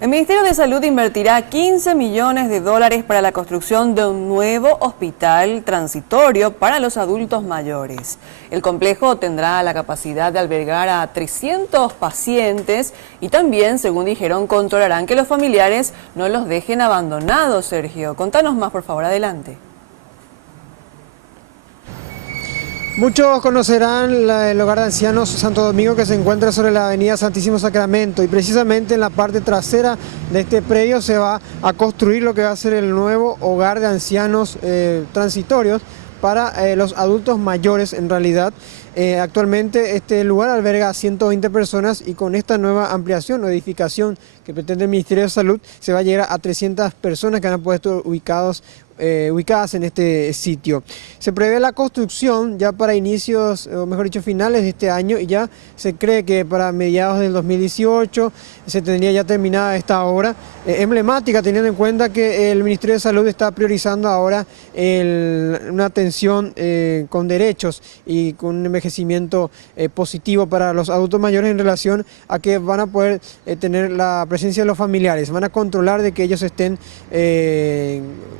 El Ministerio de Salud invertirá 15 millones de dólares para la construcción de un nuevo hospital transitorio para los adultos mayores. El complejo tendrá la capacidad de albergar a 300 pacientes y también, según dijeron, controlarán que los familiares no los dejen abandonados. Sergio, contanos más, por favor, adelante. Muchos conocerán el Hogar de Ancianos Santo Domingo, que se encuentra sobre la avenida Santísimo Sacramento, y precisamente en la parte trasera de este predio se va a construir lo que va a ser el nuevo Hogar de Ancianos transitorios para los adultos mayores. En realidad, actualmente este lugar alberga a 120 personas y con esta nueva ampliación o edificación que pretende el Ministerio de Salud se va a llegar a 300 personas que van a poder estar ubicadas en este sitio. Se prevé la construcción ya para inicios, o mejor dicho, finales de este año, y ya se cree que para mediados del 2018 se tendría ya terminada esta obra emblemática, teniendo en cuenta que el Ministerio de Salud está priorizando ahora una atención con derechos y con un envejecimiento positivo para los adultos mayores en relación a que van a poder tener la presencia de los familiares, van a controlar de que ellos estén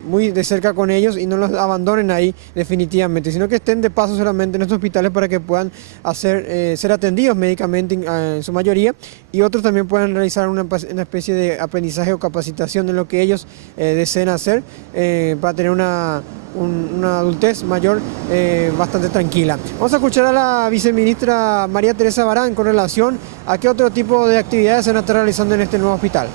muy de cerca con ellos y no los abandonen ahí definitivamente, sino que estén de paso solamente en estos hospitales para que puedan ser atendidos médicamente en su mayoría, y otros también puedan realizar una especie de aprendizaje o capacitación en lo que ellos deseen hacer para tener una adultez mayor bastante tranquila. Vamos a escuchar a la viceministra María Teresa Barán con relación a qué otro tipo de actividades se van a estar realizando en este nuevo hospital.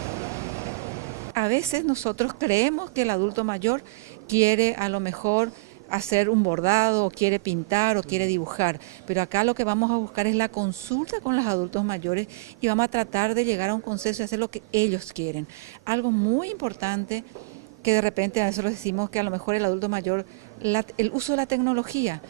A veces nosotros creemos que el adulto mayor quiere a lo mejor hacer un bordado, o quiere pintar, o quiere dibujar, pero acá lo que vamos a buscar es la consulta con los adultos mayores y vamos a tratar de llegar a un consenso y hacer lo que ellos quieren. Algo muy importante que de repente a veces decimos que a lo mejor el adulto mayor, el uso de la tecnología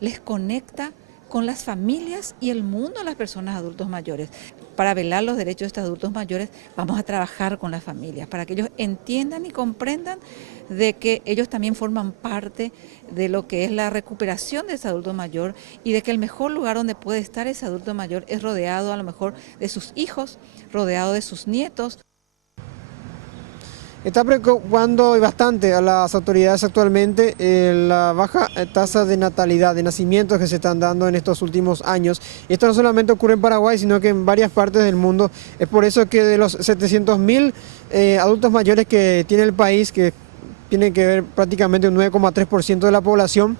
les conecta con las familias y el mundo de las personas adultos mayores. Para velar los derechos de estos adultos mayores vamos a trabajar con las familias, para que ellos entiendan y comprendan de que ellos también forman parte de lo que es la recuperación de ese adulto mayor y de que el mejor lugar donde puede estar ese adulto mayor es rodeado a lo mejor de sus hijos, rodeado de sus nietos. Está preocupando bastante a las autoridades actualmente la baja tasa de natalidad, de nacimientos que se están dando en estos últimos años. Y esto no solamente ocurre en Paraguay, sino que en varias partes del mundo. Es por eso que de los 700.000 adultos mayores que tiene el país, que tiene que ver prácticamente un 9,3% de la población,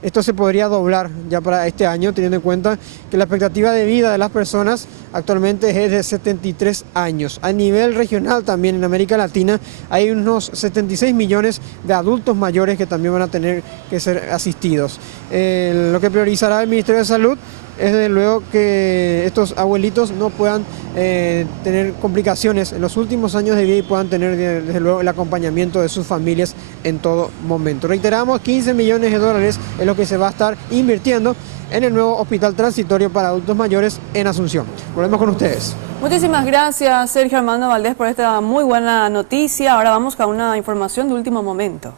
esto se podría doblar ya para este año, teniendo en cuenta que la expectativa de vida de las personas actualmente es de 73 años. A nivel regional también en América Latina hay unos 76 millones de adultos mayores que también van a tener que ser asistidos. Lo que priorizará el Ministerio de Salud es desde luego que estos abuelitos no puedan tener complicaciones en los últimos años de vida y puedan tener desde luego el acompañamiento de sus familias en todo momento. Reiteramos, 15 millones de dólares es lo que se va a estar invirtiendo en el nuevo hospital transitorio para adultos mayores en Asunción. Volvemos con ustedes. Muchísimas gracias, Sergio Armando Valdés, por esta muy buena noticia. Ahora vamos con una información de último momento.